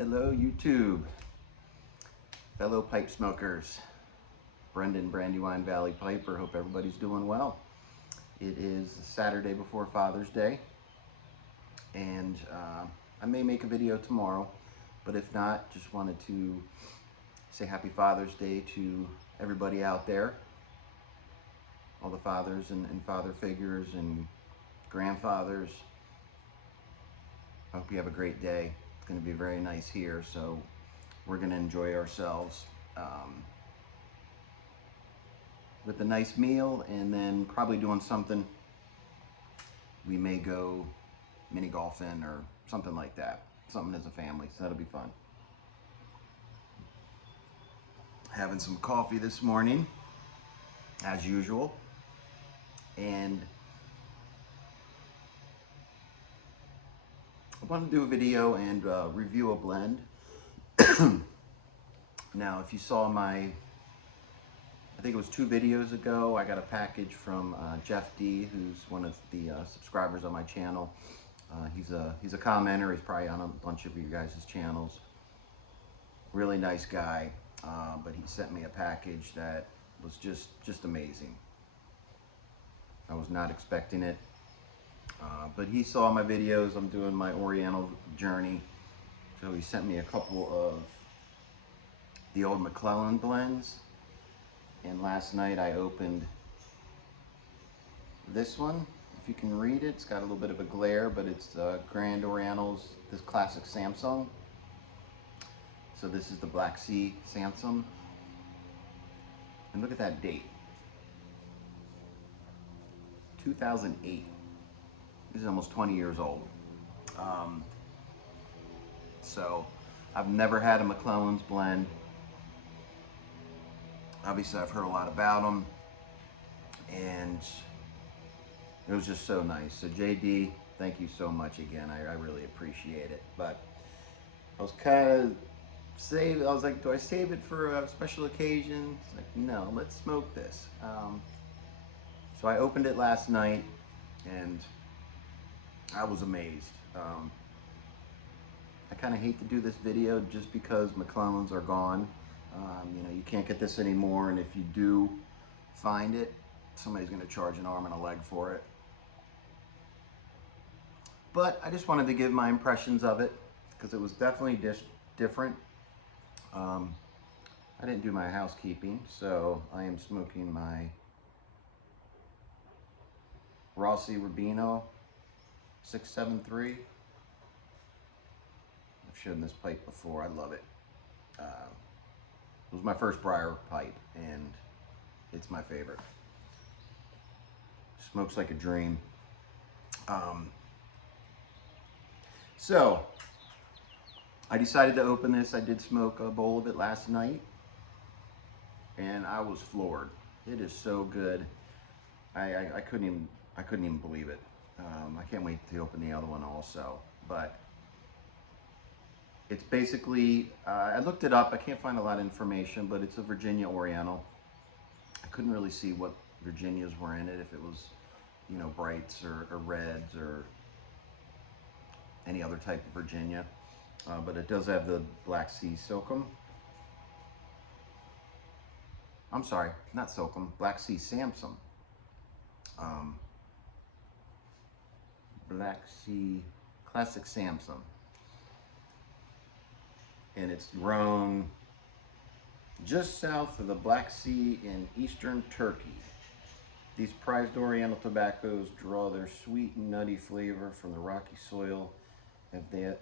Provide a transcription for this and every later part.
Hello YouTube, fellow pipe smokers. Brendan Brandywine Valley Piper. Hope everybody's doing well. It is Saturday before Father's Day, and I may make a video tomorrow, but if not, just wanted to say Happy Father's Day to everybody out there, all the fathers and father figures and grandfathers. I hope you have a great day. It's going to be very nice here, so we're going to enjoy ourselves with a nice meal, and then probably doing something. We may go mini golfing or something like that, something as a family, so that'll be fun. Having some coffee this morning as usual, and I want to do a video and review a blend. Now, if you saw I think it was 2 videos ago, I got a package from Jeff D, who's one of the subscribers on my channel. He's a commenter. He's probably on a bunch of you guys' channels. Really nice guy, but he sent me a package that was just amazing. I was not expecting it. But he saw my videos. I'm doing my Oriental journey, so he sent me a couple of the old McClelland's blends, and last night I opened this one. If you can read it, it's got a little bit of a glare, but it's Grand Orientals, this Classic Samsun. So this is the Black Sea Samsun, and look at that date, 2008. This is almost 20 years old. So I've never had a McClelland's blend. Obviously I've heard a lot about them, and it was just so nice. So JD, thank you so much again. I really appreciate it. But I was kind of I was like, do I save it for a special occasion? It's like, no, let's smoke this. So I opened it last night, and I was amazed. I kind of hate to do this video just because McClelland's are gone. You know, you can't get this anymore, and if you do find it, somebody's going to charge an arm and a leg for it. But I just wanted to give my impressions of it, because it was definitely different. I didn't do my housekeeping, so I am smoking my Rossi Rubino 673. I've shown this pipe before. I love it. It was my first briar pipe, and it's my favorite. Smokes like a dream. So I decided to open this. I did smoke a bowl of it last night, and I was floored. It is so good. I couldn't even believe it. I can't wait to open the other one also. But it's basically, I looked it up. I can't find a lot of information, but it's a Virginia Oriental. I couldn't really see what Virginias were in it, if it was, you know, brights or reds or any other type of Virginia. But it does have the Black Sea Silkum. I'm sorry, not Silkum, Black Sea Samsun. Black Sea Classic Samsun. And it's grown just south of the Black Sea in eastern Turkey. These prized Oriental tobaccos draw their sweet and nutty flavor from the rocky soil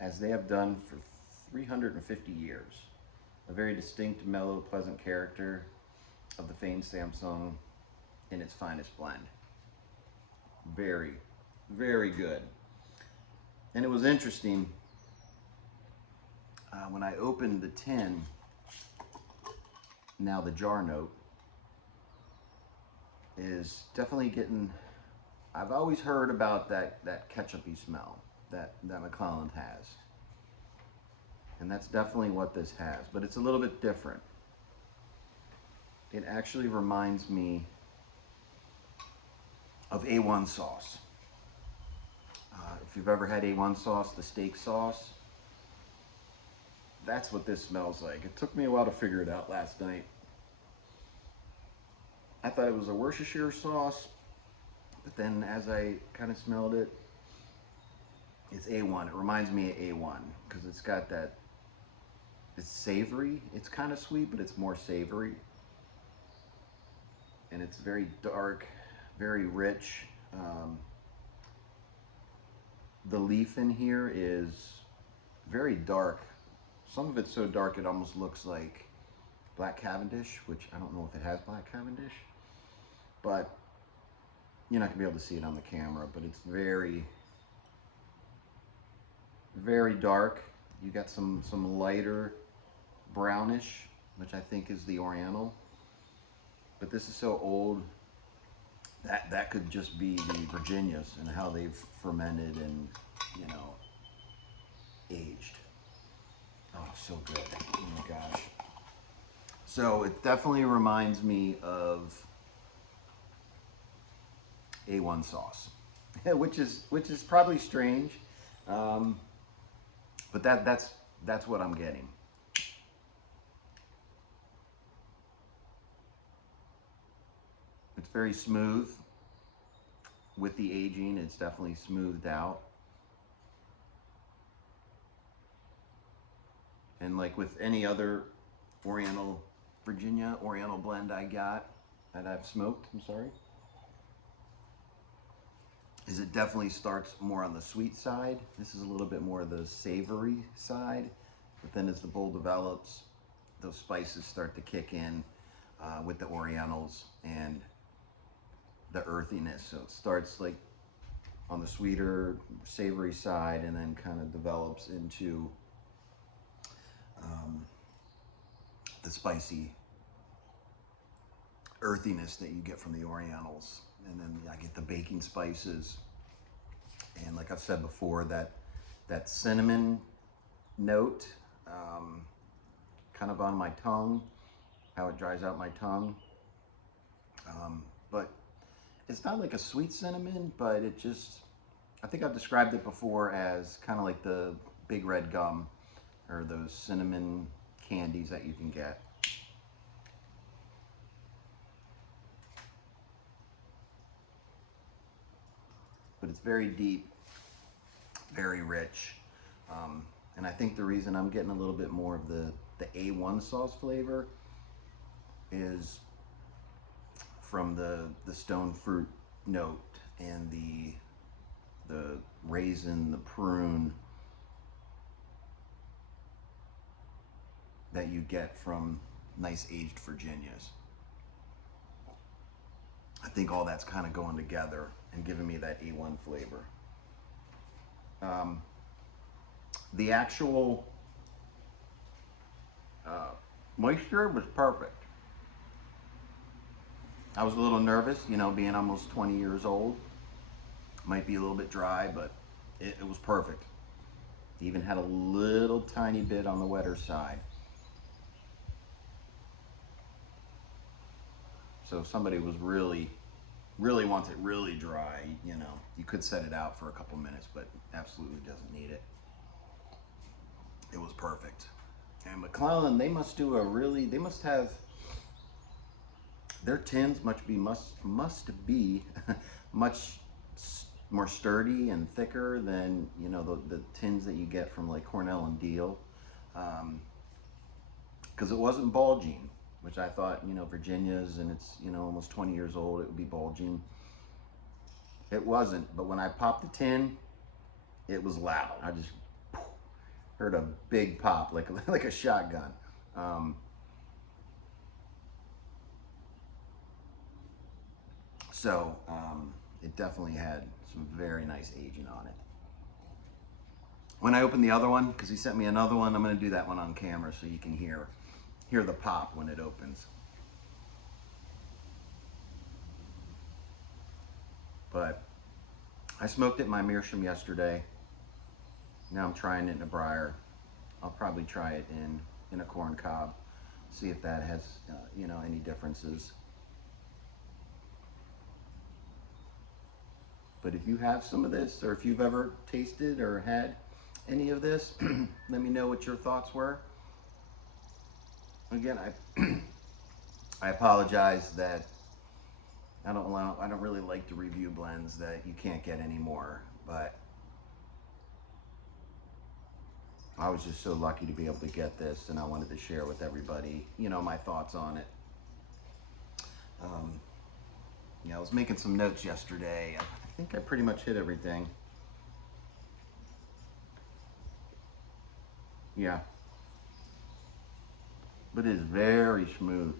as they have done for 350 years. A very distinct, mellow, pleasant character of the famed Samsun in its finest blend. Very, very good. And it was interesting. When I opened the tin, now the jar note is definitely getting, I've always heard about that ketchupy smell that McClelland has. And that's definitely what this has, but it's a little bit different. It actually reminds me of A1 sauce. If you've ever had A1 sauce, the steak sauce, that's what this smells like. It took me a while to figure it out last night. I thought it was a Worcestershire sauce, but then as I kind of smelled it, it's A1. It reminds me of A1 because it's got that, it's savory. It's kind of sweet, but it's more savory. And it's very dark, very rich. The leaf in here is very dark. Some of it's so dark it almost looks like Black Cavendish, which I don't know if it has Black Cavendish, but you're not gonna be able to see it on the camera, but it's very, very dark. You got some lighter brownish, which I think is the Oriental, but this is so old that could just be the Virginias and how they've fermented and, you know, aged. Oh, so good. Oh my gosh. So it definitely reminds me of A1 sauce, which is probably strange, but that's what I'm getting. It's very smooth with the aging. It's definitely smoothed out. And like with any other Virginia Oriental blend I got that I've smoked, is it definitely starts more on the sweet side. This is a little bit more of the savory side, but then as the bowl develops, those spices start to kick in with the Orientals and the earthiness. So it starts like on the sweeter, savory side and then kind of develops into the spicy earthiness that you get from the Orientals. And then I get the baking spices. And like I've said before, that cinnamon note, kind of on my tongue, how it dries out my tongue. But it's not like a sweet cinnamon, but it just, I think I've described it before as kind of like the big red gum or those cinnamon candies that you can get. But it's very deep, very rich. And I think the reason I'm getting a little bit more of the A1 sauce flavor is from the stone fruit note and the raisin, the prune that you get from nice aged Virginias. I think all that's kind of going together and giving me that A1 flavor. The actual moisture was perfect. I was a little nervous, you know, being almost 20 years old. Might be a little bit dry, but it was perfect. Even had a little tiny bit on the wetter side. So if somebody was really wants it really dry, you know, you could set it out for a couple minutes, but absolutely doesn't need it. It was perfect. And McClelland, they must have, their tins must be much more sturdy and thicker than, you know, the tins that you get from like Cornell and Deal, because it wasn't bulging, which I thought, you know, Virginia's, and it's, you know, almost 20 years old, it would be bulging. It wasn't, but when I popped the tin, it was loud. I just heard a big pop, like a shotgun. It definitely had some very nice aging on it. When I opened the other one, because he sent me another one, I'm going to do that one on camera so you can hear the pop when it opens. But I smoked it in my meerschaum yesterday. Now I'm trying it in a briar. I'll probably try it in a corn cob, see if that has you know, any differences. But if you have some of this, or if you've ever tasted or had any of this, let me know what your thoughts were. again, I apologize that I don't really like to review blends that you can't get anymore, but I was just so lucky to be able to get this, and I wanted to share with everybody, you know, my thoughts on it. Yeah, I was making some notes yesterday. I think I pretty much hit everything. Yeah, but it is very smooth.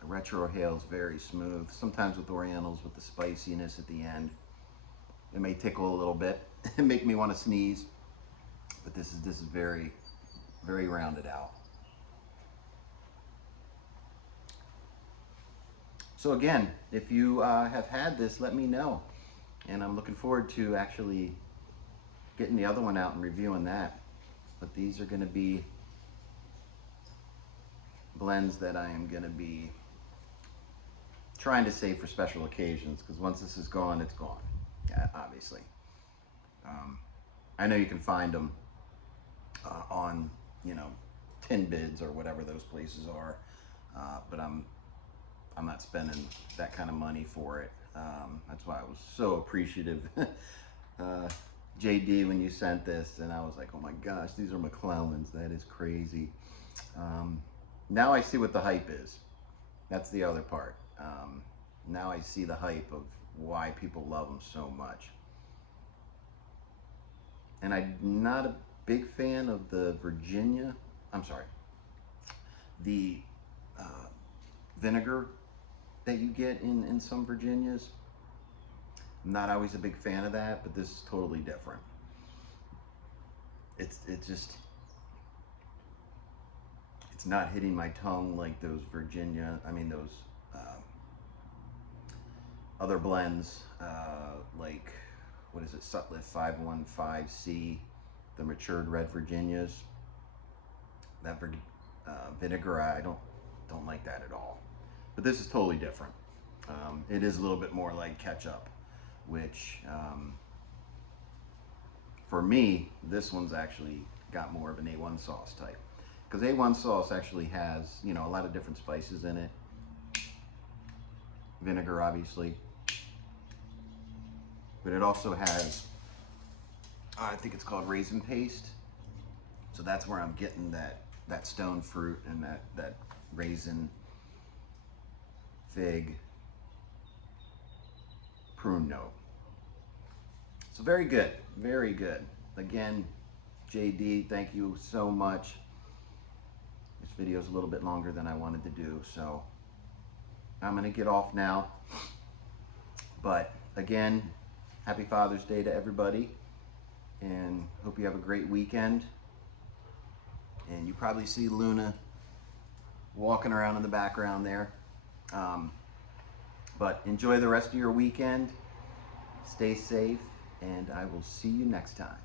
The retro hail is very smooth. Sometimes with Orientals, with the spiciness at the end, it may tickle a little bit and make me want to sneeze. But this is very, very rounded out. So again, if you have had this, let me know. And I'm looking forward to actually getting the other one out and reviewing that. But these are going to be blends that I am going to be trying to save for special occasions, because once this is gone, it's gone. Yeah, obviously. I know you can find them on, you know, tin bids or whatever those places are, but I'm not spending that kind of money for it. That's why I was so appreciative, JD, when you sent this, and I was like, oh my gosh, these are McClelland's. That is crazy. Now I see what the hype is. That's the other part. Now I see the hype of why people love them so much. And I'm not a big fan of the the vinegar that you get in some Virginias. I'm not always a big fan of that, but this is totally different. It's not hitting my tongue like those those other blends, like, what is it, Sutliff 515C, the matured red Virginias. That vinegar, I don't like that at all. But this is totally different. It is a little bit more like ketchup, which for me, this one's actually got more of an A1 sauce type, because A1 sauce actually has, you know, a lot of different spices in it. Vinegar, obviously, but it also has, I think it's called raisin paste. So that's where I'm getting that stone fruit and that raisin, fig, prune note. So very good, very good. Again, JD, thank you so much. This video is a little bit longer than I wanted to do, so I'm gonna get off now. But again, happy Father's Day to everybody, and hope you have a great weekend. And you probably see Luna walking around in the background there. But enjoy the rest of your weekend. Stay safe, and I will see you next time.